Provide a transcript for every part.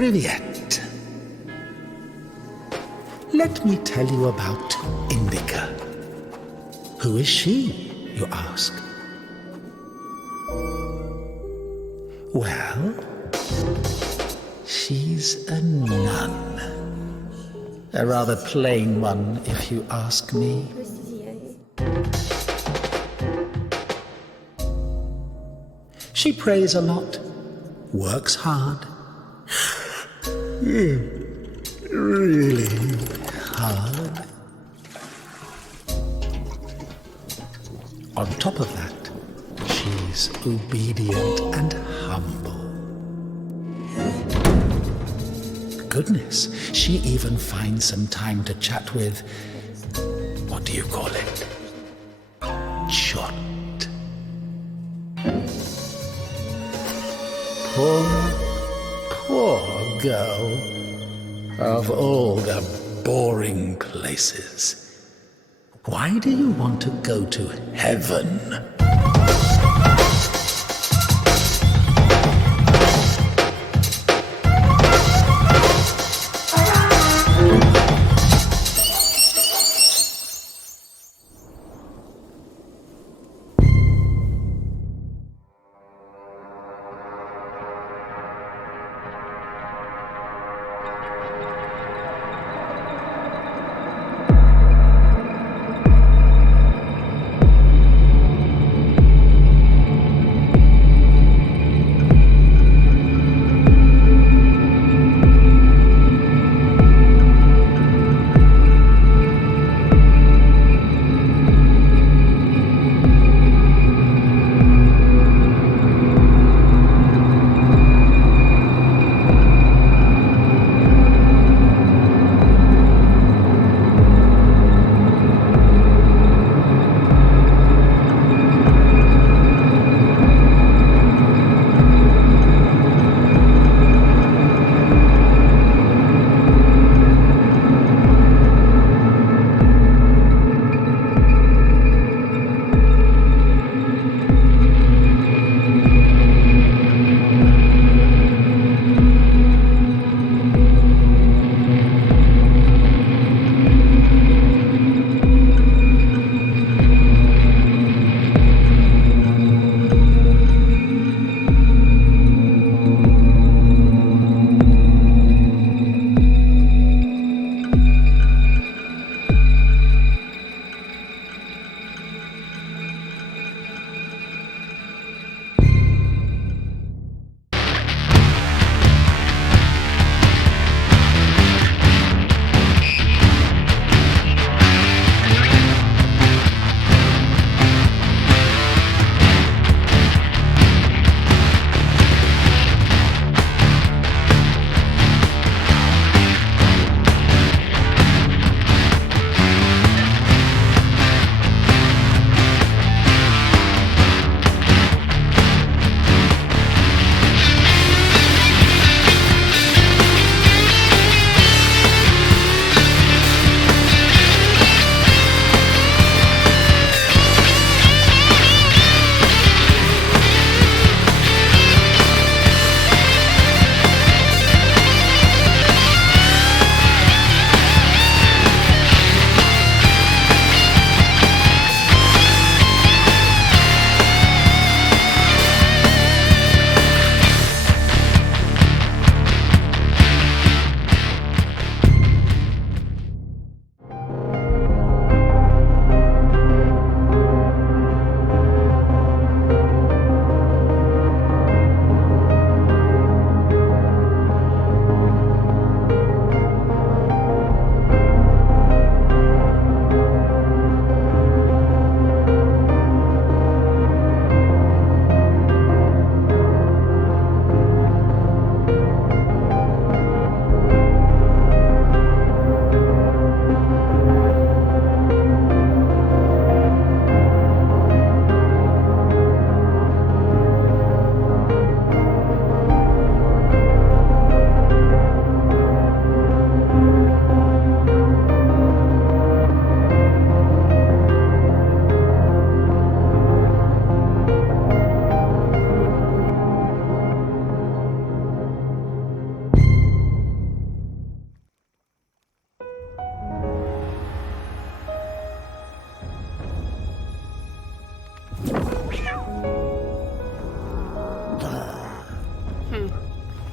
Privyet. Let me tell you about Indika. Who is she, you ask? Well, she's a nun. A rather plain one, if you ask me. She prays a lot, works hard. Really hard. On top of that, she's obedient and humble. Goodness, she even finds some time to chat with, what do you call it? Chot. Poor girl. Of all the boring places, why do you want to go to heaven?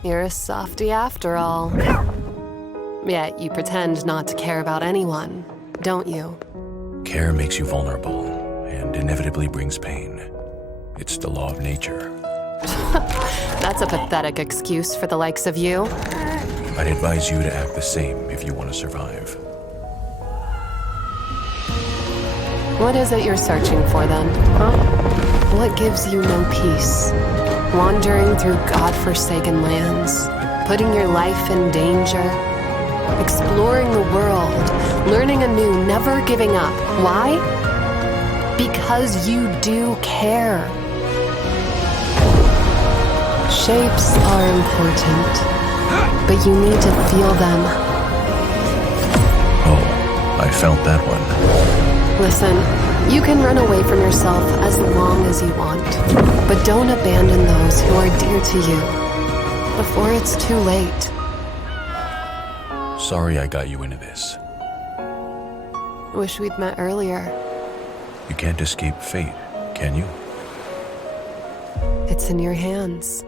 You're a softie after all. Yet you pretend not to care about anyone, don't you? Care makes you vulnerable, and inevitably brings pain. It's the law of nature. That's a pathetic excuse for the likes of you. I'd advise you to act the same if you want to survive. What is it you're searching for then, huh? What gives you no peace? Wandering through God-forsaken lands, putting your life in danger, exploring the world, learning anew, never giving up. Why? Because you do care. Shapes are important, but you need to feel them. Oh, I felt that one. Listen, you can run away from yourself as long as you want, but don't abandon those who are dear to you before it's too late. Sorry I got you into this. Wish we'd met earlier. You can't escape fate, can you? It's in your hands.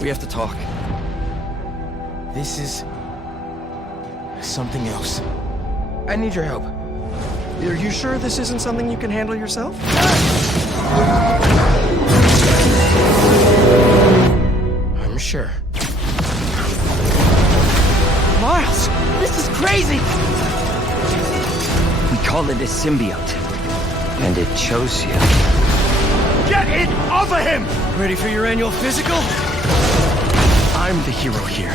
We have to talk. This is something else. I need your help. Are you sure this isn't something you can handle yourself? I'm sure. Miles, this is crazy! We call it a symbiote, and it chose you. Get it off of him! Ready for your annual physical? I'm the hero here,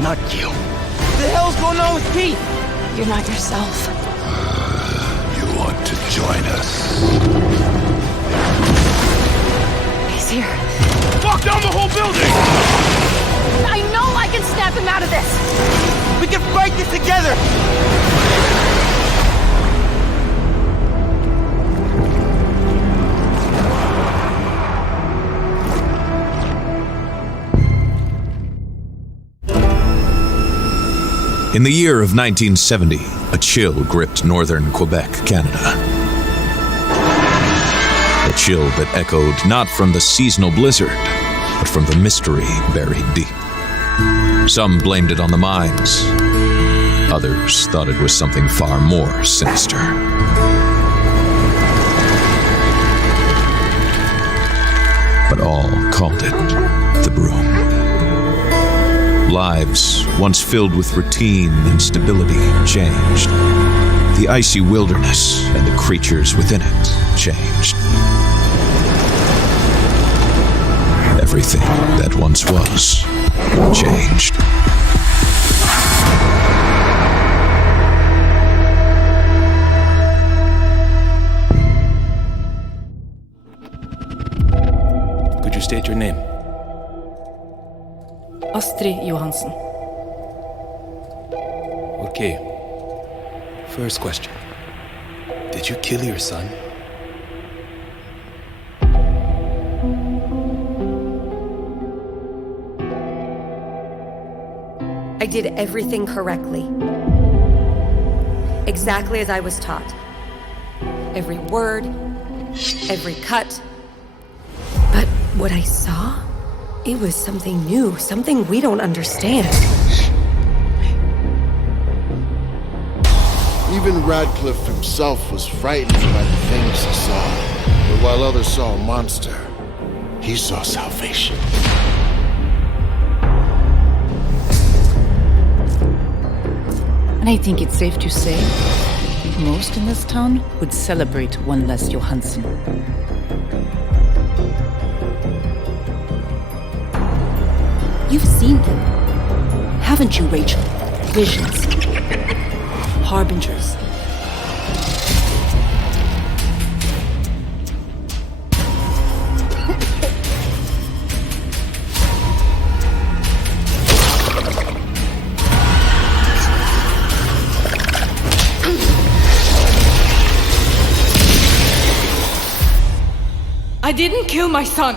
not you. What the hell's going on with Pete? You're not yourself. You want to join us? He's here. Walk down the whole building! I know I can snap him out of this! We can fight this together! In the year of 1970, a chill gripped northern Quebec, Canada. A chill that echoed not from the seasonal blizzard, but from the mystery buried deep. Some blamed it on the mines. Others thought it was something far more sinister. But all called it the Brume. Lives, once filled with routine and stability, changed. The icy wilderness and the creatures within it changed. Everything that once was changed. Could you state your name? Astrid Johansen. Okay. First question. Did you kill your son? I did everything correctly. Exactly as I was taught. Every word, every cut. But what I saw, it was something new, something we don't understand. Even Radcliffe himself was frightened by the things he saw. But while others saw a monster, he saw salvation. And I think it's safe to say, most in this town would celebrate one less Johansson. You've seen them, haven't you, Rachel? Visions. Harbingers. I didn't kill my son.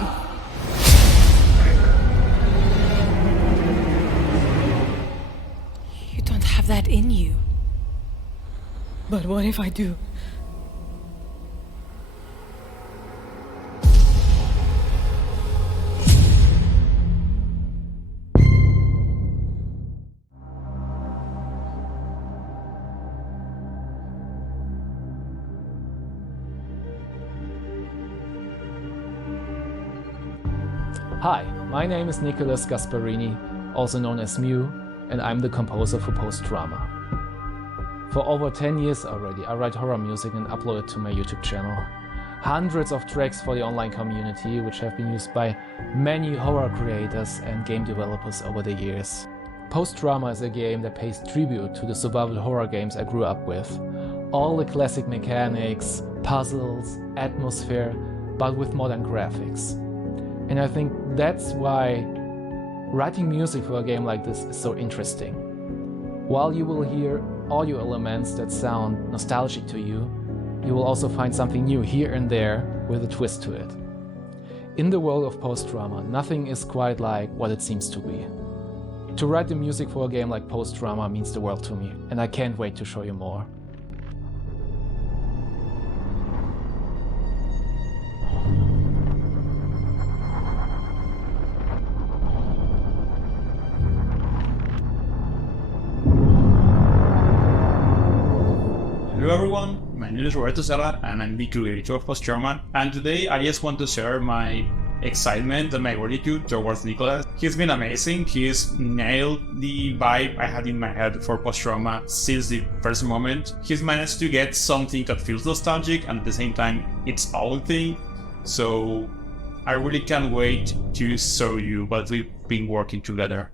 You don't have that in you. But what if I do? Hi, my name is Nicholas Gasparini, also known as Mew, and I'm the composer for Post-Drama. For over 10 years already, I write horror music and upload it to my YouTube channel. Hundreds of tracks for the online community, which have been used by many horror creators and game developers over the years. Post-Drama is a game that pays tribute to the survival horror games I grew up with. All the classic mechanics, puzzles, atmosphere, but with modern graphics. And I think that's why writing music for a game like this is so interesting. While you will hear audio elements that sound nostalgic to you, you will also find something new here and there with a twist to it. In the world of post-drama, nothing is quite like what it seems to be. To write the music for a game like Post-Drama means the world to me, and I can't wait to show you more. Hello everyone, my name is Roberto Serra and I'm the creator of Post-Drama, and today I just want to share my excitement and my gratitude towards Nicholas. He's been amazing. He's nailed the vibe I had in my head for Post-Drama since the first moment. He's managed to get something that feels nostalgic and at the same time it's our thing. So I really can't wait to show you what we've been working together.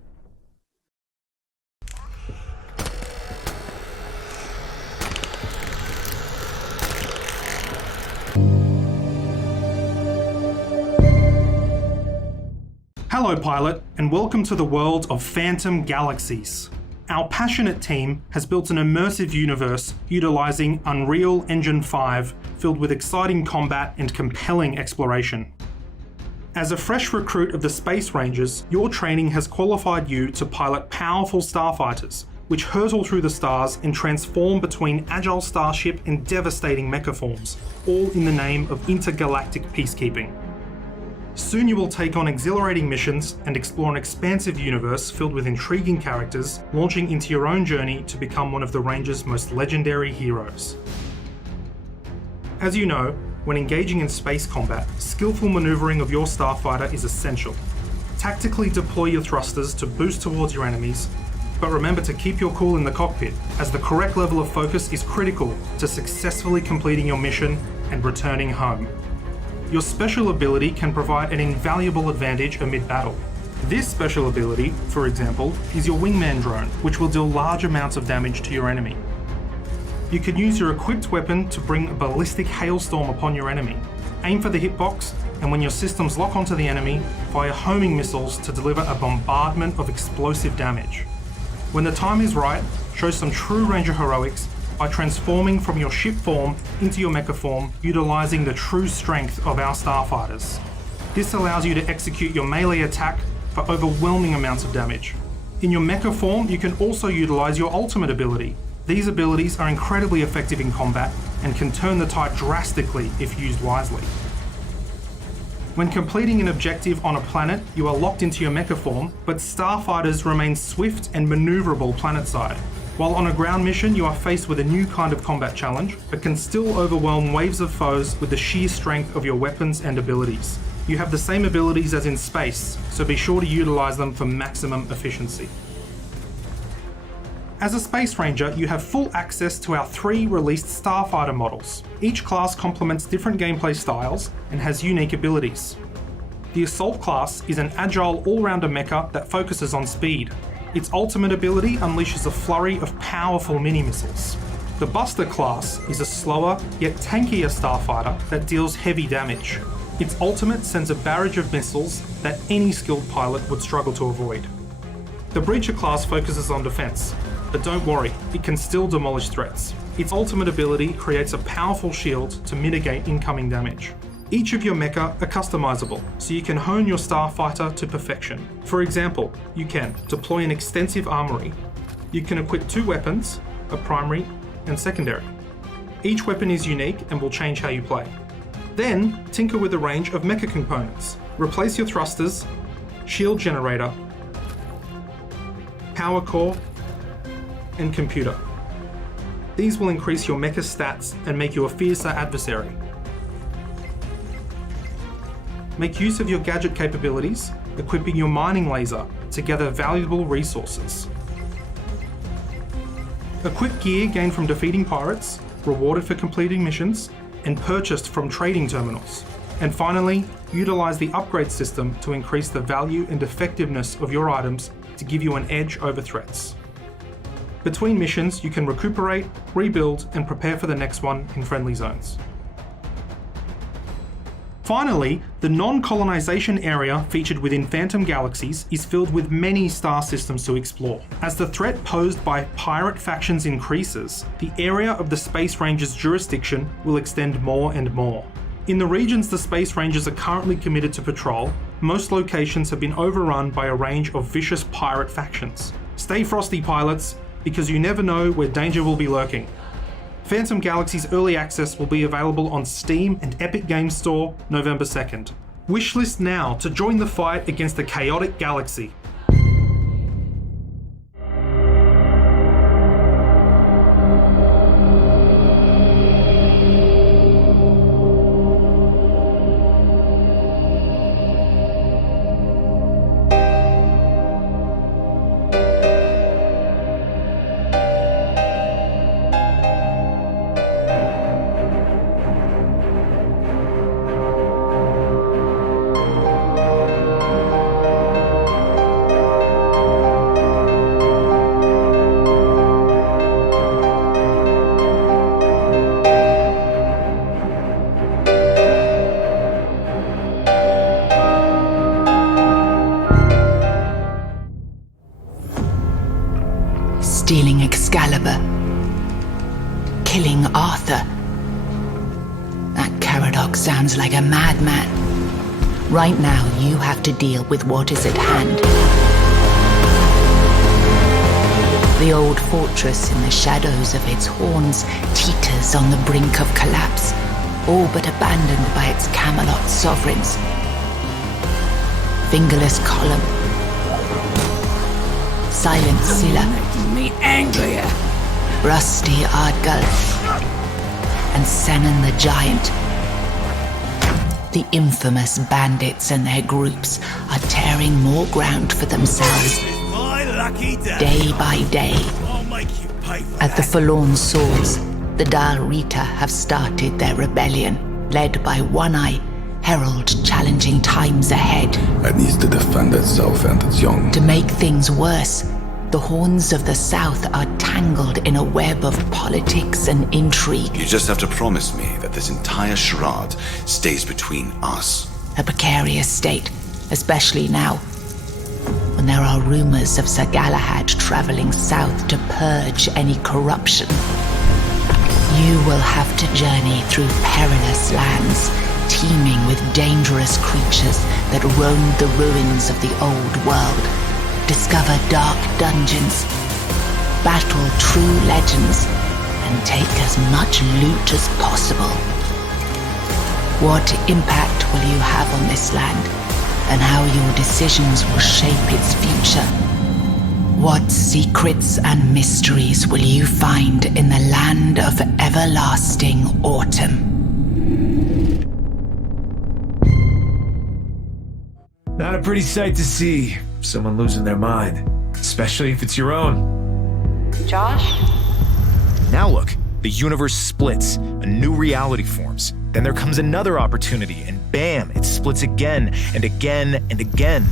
Hello Pilot, and welcome to the world of Phantom Galaxies. Our passionate team has built an immersive universe utilising Unreal Engine 5 filled with exciting combat and compelling exploration. As a fresh recruit of the Space Rangers, your training has qualified you to pilot powerful starfighters, which hurtle through the stars and transform between agile starship and devastating mecha forms, all in the name of intergalactic peacekeeping. Soon you will take on exhilarating missions and explore an expansive universe filled with intriguing characters, launching into your own journey to become one of the Rangers' most legendary heroes. As you know, when engaging in space combat, skillful maneuvering of your starfighter is essential. Tactically deploy your thrusters to boost towards your enemies, but remember to keep your cool in the cockpit, as the correct level of focus is critical to successfully completing your mission and returning home. Your special ability can provide an invaluable advantage amid battle. This special ability, for example, is your wingman drone, which will deal large amounts of damage to your enemy. You can use your equipped weapon to bring a ballistic hailstorm upon your enemy. Aim for the hitbox, and when your systems lock onto the enemy, fire homing missiles to deliver a bombardment of explosive damage. When the time is right, show some true Ranger heroics by transforming from your ship form into your mecha form, utilising the true strength of our starfighters. This allows you to execute your melee attack for overwhelming amounts of damage. In your mecha form, you can also utilize your ultimate ability. These abilities are incredibly effective in combat and can turn the tide drastically if used wisely. When completing an objective on a planet, you are locked into your mecha form, but starfighters remain swift and maneuverable planetside. While on a ground mission, you are faced with a new kind of combat challenge, but can still overwhelm waves of foes with the sheer strength of your weapons and abilities. You have the same abilities as in space, so be sure to utilize them for maximum efficiency. As a Space Ranger, you have full access to our 3 released Starfighter models. Each class complements different gameplay styles and has unique abilities. The Assault class is an agile all-rounder mecha that focuses on speed. Its ultimate ability unleashes a flurry of powerful mini-missiles. The Buster class is a slower yet tankier starfighter that deals heavy damage. Its ultimate sends a barrage of missiles that any skilled pilot would struggle to avoid. The Breacher class focuses on defense, but don't worry, it can still demolish threats. Its ultimate ability creates a powerful shield to mitigate incoming damage. Each of your mecha are customizable, so you can hone your starfighter to perfection. For example, you can deploy an extensive armory. You can equip 2 weapons, a primary and secondary. Each weapon is unique and will change how you play. Then, tinker with a range of mecha components. Replace your thrusters, shield generator, power core, and computer. These will increase your mecha stats and make you a fiercer adversary. Make use of your gadget capabilities, equipping your mining laser to gather valuable resources. Equip gear gained from defeating pirates, rewarded for completing missions, and purchased from trading terminals. And finally, utilize the upgrade system to increase the value and effectiveness of your items to give you an edge over threats. Between missions, you can recuperate, rebuild, and prepare for the next one in friendly zones. Finally, the non-colonization area featured within Phantom Galaxies is filled with many star systems to explore. As the threat posed by pirate factions increases, the area of the Space Rangers' jurisdiction will extend more and more. In the regions the Space Rangers are currently committed to patrol, most locations have been overrun by a range of vicious pirate factions. Stay frosty, pilots, because you never know where danger will be lurking. Phantom Galaxies Early Access will be available on Steam and Epic Games Store November 2nd. Wishlist now to join the fight against the chaotic galaxy. Stealing Excalibur, killing Arthur. That Caradoc sounds like a madman. Right now, you have to deal with what is at hand. The old fortress in the shadows of its horns teeters on the brink of collapse, all but abandoned by its Camelot sovereigns. Fingerless Column, Silent Scylla, making me angrier. Rusty Ardgull, and Senon the Giant. The infamous bandits and their groups are tearing more ground for themselves day by day. At the Forlorn Swords, the Dal Rita have started their rebellion, led by One-Eye, Herald challenging times ahead. It needs to defend itself and its young. To make things worse, the Horns of the South are tangled in a web of politics and intrigue. You just have to promise me that this entire charade stays between us. A precarious state, especially now, when there are rumors of Sir Galahad traveling south to purge any corruption. You will have to journey through perilous lands, teeming with dangerous creatures that roam the ruins of the old world. discover dark dungeons, battle true legends, and take as much loot as possible. What impact will you have on this land, and how your decisions will shape its future? What secrets and mysteries will you find in the land of everlasting autumn? Not a pretty sight to see. Someone losing their mind. Especially if it's your own. Josh? Now look, the universe splits, a new reality forms. Then there comes another opportunity, and bam, it splits again and again and again.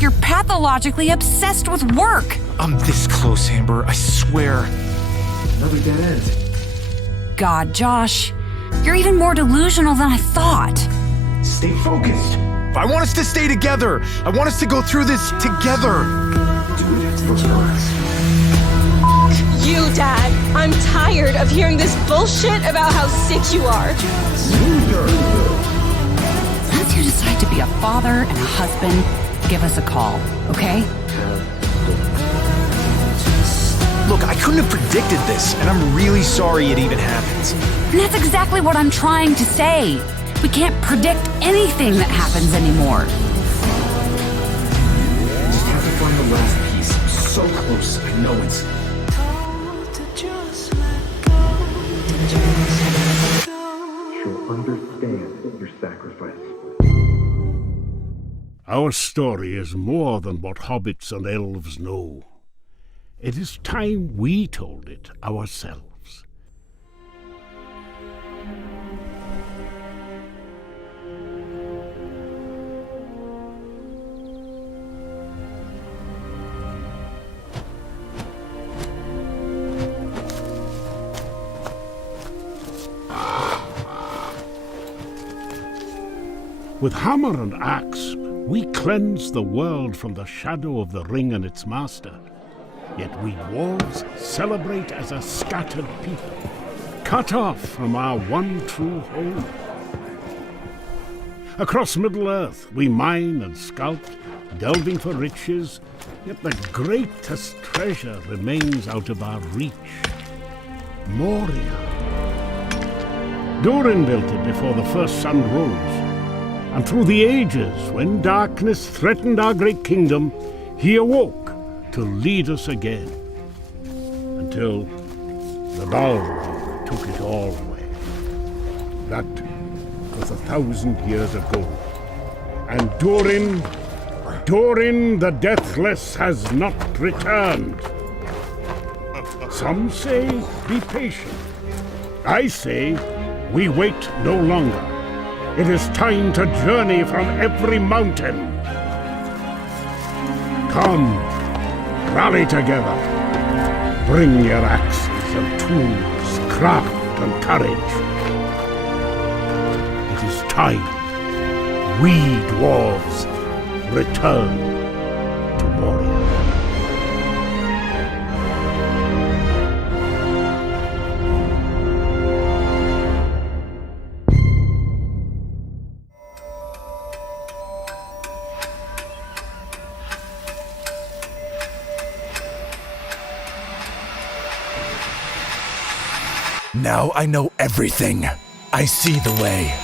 You're pathologically obsessed with work. I'm this close, Amber, I swear. Another dead end. God, Josh, you're even more delusional than I thought. Stay focused. I want us to stay together. I want us to go through this together. You, Dad. I'm tired of hearing this bullshit about how sick you are. Once you decide to be a father and a husband, give us a call, okay? Look, I couldn't have predicted this, and I'm really sorry it even happened. And that's exactly what I'm trying to say. We can't predict anything that happens anymore. Just have to find the last piece. I'm so close. I know it. She'll understand your sacrifice. Our story is more than what hobbits and elves know. It is time we told it ourselves. With hammer and axe, we cleanse the world from the shadow of the ring and its master. Yet we dwarves celebrate as a scattered people, cut off from our one true home. Across Middle-earth, we mine and sculpt, delving for riches, yet the greatest treasure remains out of our reach. Moria. Durin built it before the first sun rose. And through the ages, when darkness threatened our great kingdom, he awoke to lead us again. Until the Balrog took it all away. That was 1,000 years ago. And Durin the Deathless has not returned. Some say, be patient. I say, we wait no longer. It is time to journey from every mountain. Come, rally together. Bring your axes and tools, craft and courage. It is time we dwarves return to Moria. Now I know everything. I see the way.